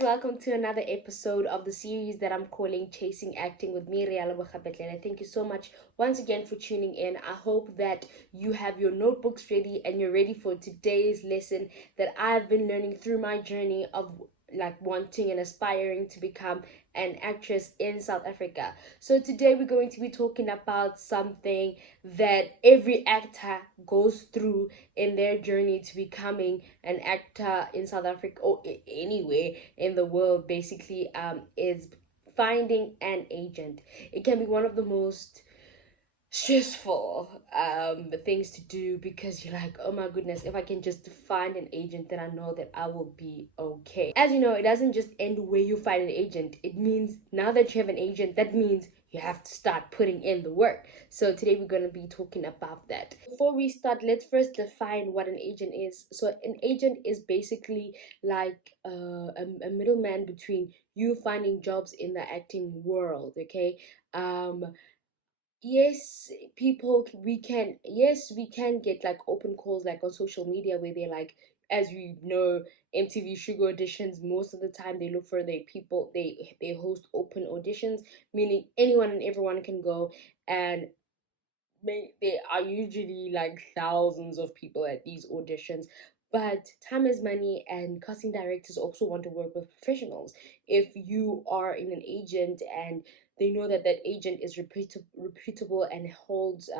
welcome to another episode of the series that I'm calling Chasing Acting with me, Riala Bokhapetlele. Thank you so much once again for tuning in. I hope that you have your notebooks ready and you're ready for today's lesson that I've been learning through my journey of like wanting and aspiring to become an actress in South Africa. So today we're going to be talking about something that every actor goes through in their journey to becoming an actor in South Africa or anywhere in the world. Basically, is finding an agent. It can be one of the most stressful things to do because you're like, oh my goodness, if I can just find an agent, then I know that I will be okay. As you know, it doesn't just end where you find an agent. It means now that you have an agent, that means you have to start putting in the work. So today we're going to be talking about that. Before we start, let's first define what an agent is. So an agent is basically like a middleman between you finding jobs in the acting world. Okay. Yes, we can get like open calls like on social media where they're like, as we know, MTV Sugar auditions, most of the time they look for their people, they host open auditions, meaning anyone and everyone can go, and there are usually like thousands of people at these auditions. But time is money, and casting directors also want to work with professionals. If you are in an agent and they know that that agent is reputable and holds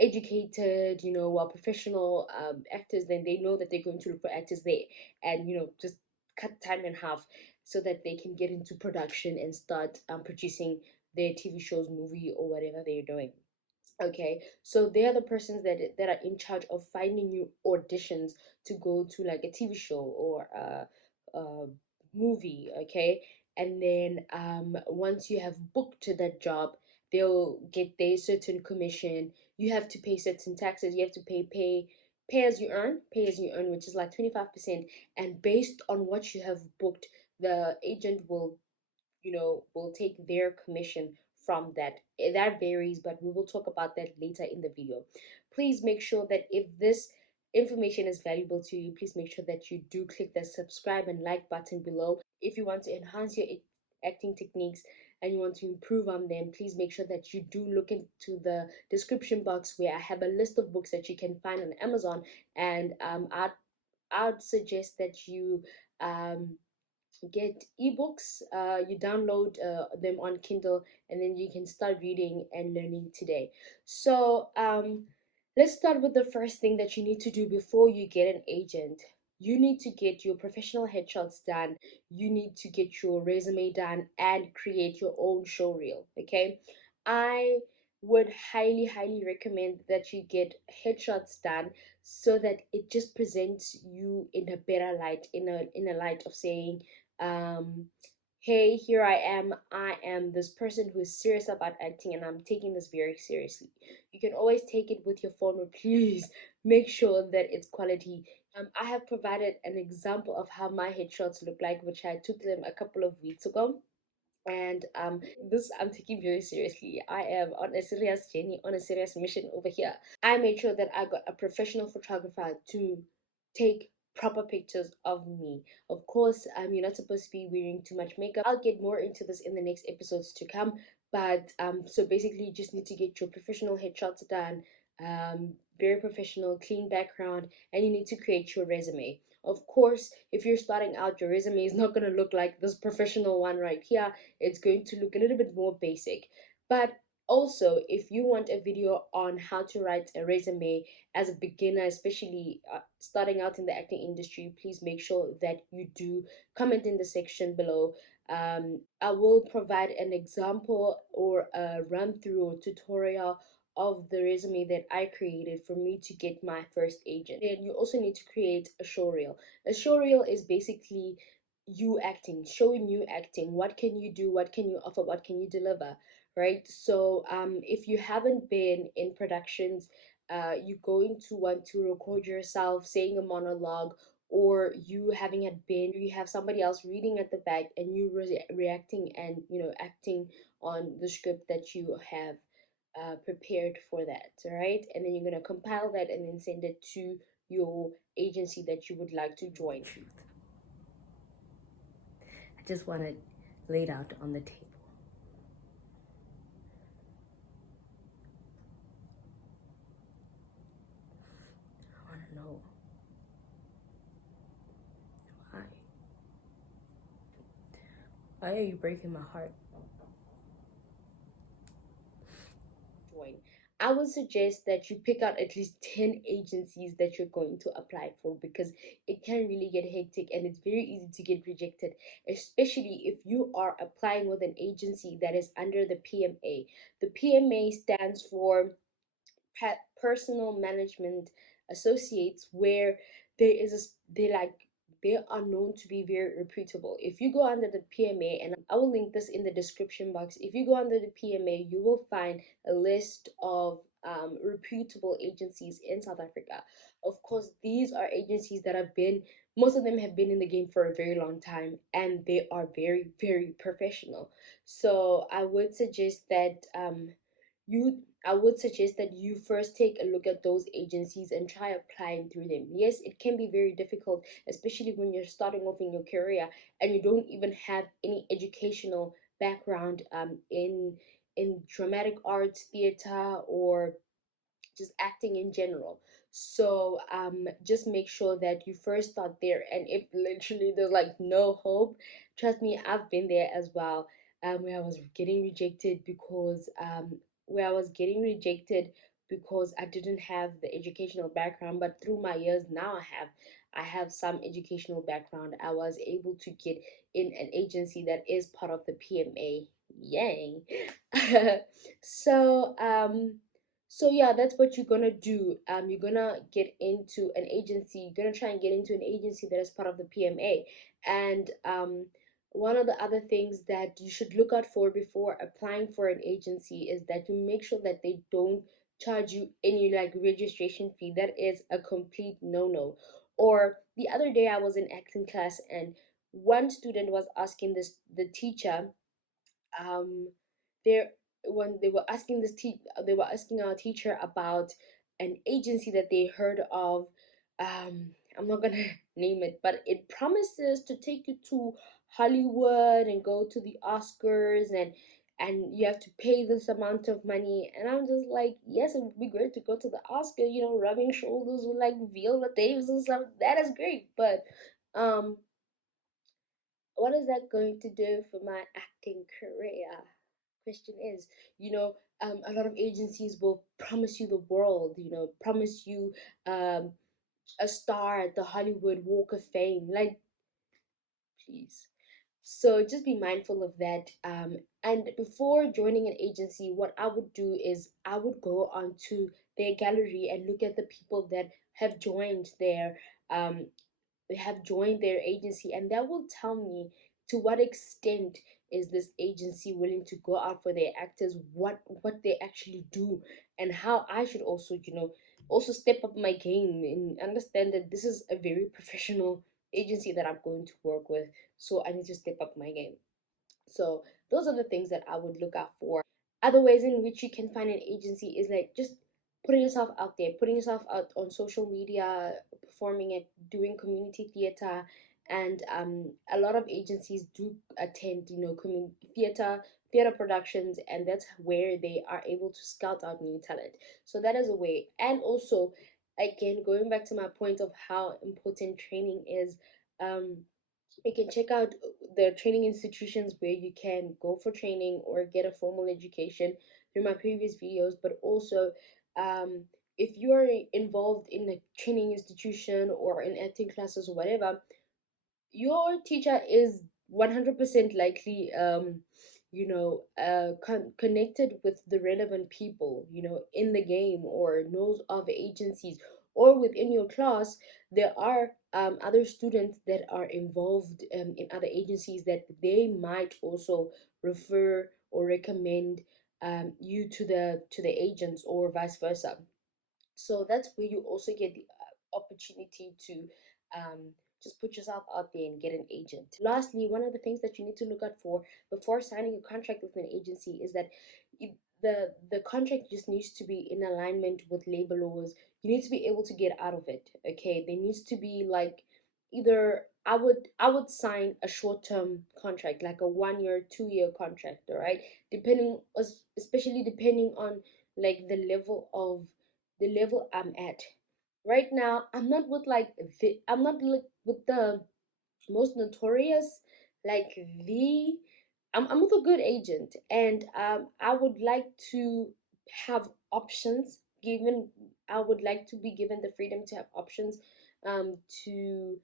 educated, well, professional actors, then they know that they're going to look for actors there, and just cut time in half so that they can get into production and start producing their TV shows, movie, or whatever they're doing. Okay, so they are the persons that are in charge of finding you auditions to go to like a TV show or a movie. Okay, and then once you have booked that job, they'll get their certain commission. You have to pay certain taxes. You have to pay as you earn, which is like 25%. And based on what you have booked, the agent will take their commission from that. That varies, but we will talk about that later in the video. Please make sure that if this information is valuable to you, please make sure that you do click the subscribe and like button below. If you want to enhance your acting techniques and you want to improve on them, please make sure that you do look into the description box where I have a list of books that you can find on Amazon. And I'd suggest that you get ebooks. You download them on Kindle, and then you can start reading and learning today. So let's start with the first thing that you need to do before you get an agent. You need to get your professional headshots done. You need to get your resume done and create your own show reel. Okay, I would highly recommend that you get headshots done so that it just presents you in a better light, in a light of saying, um hey, here I am this person who is serious about acting, and I'm taking this very seriously. You can always take it with your phone, but please make sure that it's quality. I have provided an example of how my headshots look like, which I took them a couple of weeks ago. And this I'm taking very seriously. I am on a serious journey, on a serious mission over here. I made sure that I got a professional photographer to take proper pictures of me. Of course, you're not supposed to be wearing too much makeup. I'll get more into this in the next episodes to come. But so basically, you just need to get your professional headshots done, very professional, clean background, and you need to create your resume. Of course, if you're starting out, your resume is not going to look like this professional one right here. It's going to look a little bit more basic. But also, if you want a video on how to write a resume as a beginner, especially starting out in the acting industry, please make sure that you do comment in the section below. I will provide an example or a run through or tutorial of the resume that I created for me to get my first agent. Then you also need to create a show reel. A show reel is basically you acting, showing you acting. What can you do? What can you offer? What can you deliver? Right? So if you haven't been in productions, you're going to want to record yourself saying a monologue, or you having it been, you have somebody else reading at the back and you reacting and acting on the script that you have prepared for that. All right, and then you're going to compile that and then send it to your agency that you would like to join. I just want it laid out on the table. I want to know why. Why are you breaking my heart? Join. I would suggest that you pick out at least 10 agencies that you're going to apply for, because it can really get hectic and it's very easy to get rejected, especially if you are applying with an agency that is under the PMA. The PMA stands for personal management associates, where there is they like they are known to be very reputable. If you go under the PMA, and I will link this in the description box, if you go under the PMA, you will find a list of reputable agencies in South Africa. Of course, these are agencies that have been, most of them have been in the game for a very long time, and they are very, very professional. So you I would suggest that you first take a look at those agencies and try applying through them. Yes, it can be very difficult, especially when you're starting off in your career and you don't even have any educational background in dramatic arts, theater, or just acting in general. So just make sure that you first start there. And if literally there's like no hope, trust me, I've been there as well. Where I was getting rejected because I didn't have the educational background. But through my years now, I have some educational background. I was able to get in an agency that is part of the PMA. Yay! so so yeah, that's what you're gonna do. You're gonna get into an agency. You're gonna try and get into an agency that is part of the PMA. And one of the other things that you should look out for before applying for an agency is that you make sure that they don't charge you any like registration fee. That is a complete no-no. Or the other day I was in acting class, and one student was asking the teacher, um there when they were asking they were asking our teacher about an agency that they heard of. I'm not gonna name it, but it promises to take you to Hollywood and go to the Oscars, and you have to pay this amount of money. And I'm just like, yes, it would be great to go to the Oscar, rubbing shoulders with like Viola Davis and stuff. That is great, but um what is that going to do for my acting career? Question is, a lot of agencies will promise you the world, promise you um, a star at the Hollywood Walk of Fame. Like, please. So just be mindful of that. And before joining an agency, what I would do is I would go onto their gallery and look at the people that have joined um, their agency, and that will tell me to what extent is this agency willing to go out for their actors, what they actually do, and how I should also also step up my game and understand that this is a very professional agency that I'm going to work with, so I need to step up my game. So those are the things that I would look out for. Other ways in which you can find an agency is like just putting yourself out there, putting yourself out on social media, performing it, doing community theater. And a lot of agencies do attend, community theater productions, and that's where they are able to scout out new talent. So that is a way. And also, again, going back to my point of how important training is, um, you can check out the training institutions where you can go for training or get a formal education through my previous videos. But also, if you are involved in a training institution or in acting classes or whatever, your teacher is 100% likely connected with the relevant people in the game, or knows of agencies, or within your class there are other students that are involved in other agencies that they might also refer or recommend you to the agents, or vice versa. So that's where you also get the opportunity to just put yourself out there and get an agent. Lastly, one of the things that you need to look out for before signing a contract with an agency is that the contract just needs to be in alignment with labor laws. You need to be able to get out of it. Okay, there needs to be like either I would sign a short-term contract, like a 1 year, 2 year contract, all right? Especially depending on like the level I'm at. Right now, I'm not like with the most notorious, like the I'm with a good agent, and I would like to have options given. I would like to be given the freedom to have options, to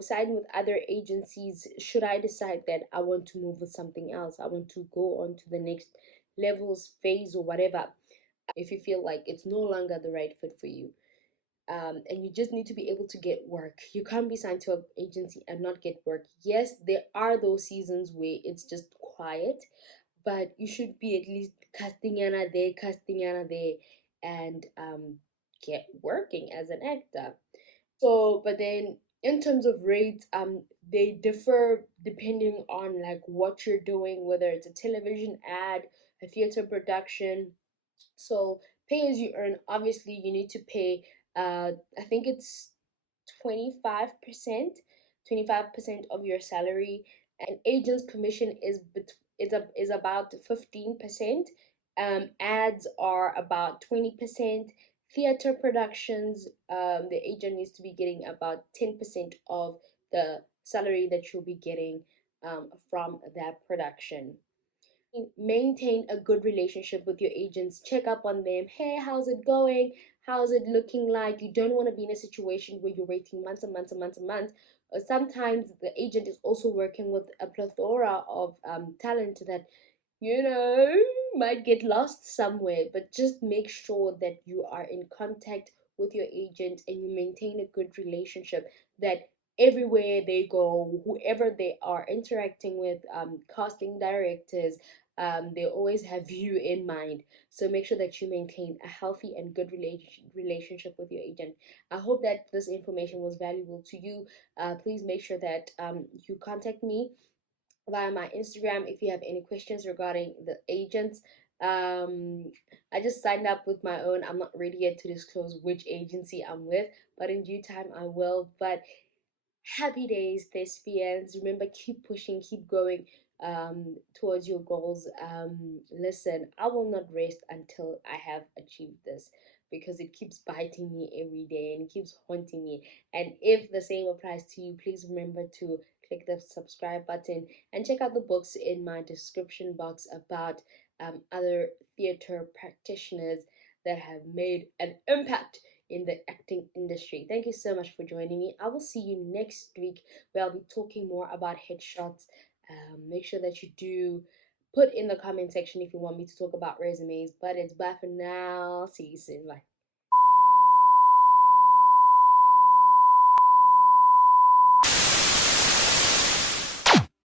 side with other agencies should I decide that I want to move with something else. I want to go on to the next levels, phase, or whatever. If you feel like it's no longer the right fit for you, and you just need to be able to get work. You can't be signed to an agency and not get work. Yes, there are those seasons where it's just quiet, but you should be at least casting yana there, and get working as an actor. So, but then in terms of rates, they differ depending on like what you're doing, whether it's a television ad, a theater production. So pay as you earn, obviously you need to pay, I think it's 25%, 25% of your salary. An agent's commission is about 15%. Ads are about 20%. Theater productions, the agent needs to be getting about 10% of the salary that you'll be getting from that production. Maintain a good relationship with your agents. Check up on them. Hey, how's it going? How's it looking like? You don't want to be in a situation where you're waiting months and months and months and months. Sometimes the agent is also working with a plethora of talent that you know, might get lost somewhere, but just make sure that you are in contact with your agent and you maintain a good relationship, that everywhere they go, whoever they are interacting with, casting directors, they always have you in mind. So make sure that you maintain a healthy and good relationship with your agent. I hope that this information was valuable to you. Please make sure that you contact me via my Instagram if you have any questions regarding the agents. Um, I just signed up with my own. I'm not ready yet to disclose which agency I'm with, but in due time I will. But happy days, thespians. Remember, keep pushing, keep going towards your goals. Listen, I will not rest until I have achieved this, because it keeps biting me every day and it keeps haunting me. And if the same applies to you, please remember to click the subscribe button and check out the books in my description box about other theater practitioners that have made an impact in the acting industry. Thank you so much for joining me. I will see you next week where I'll be talking more about headshots. Make sure that you do put in the comment section if you want me to talk about resumes. But it's bye for now. See you soon. Bye.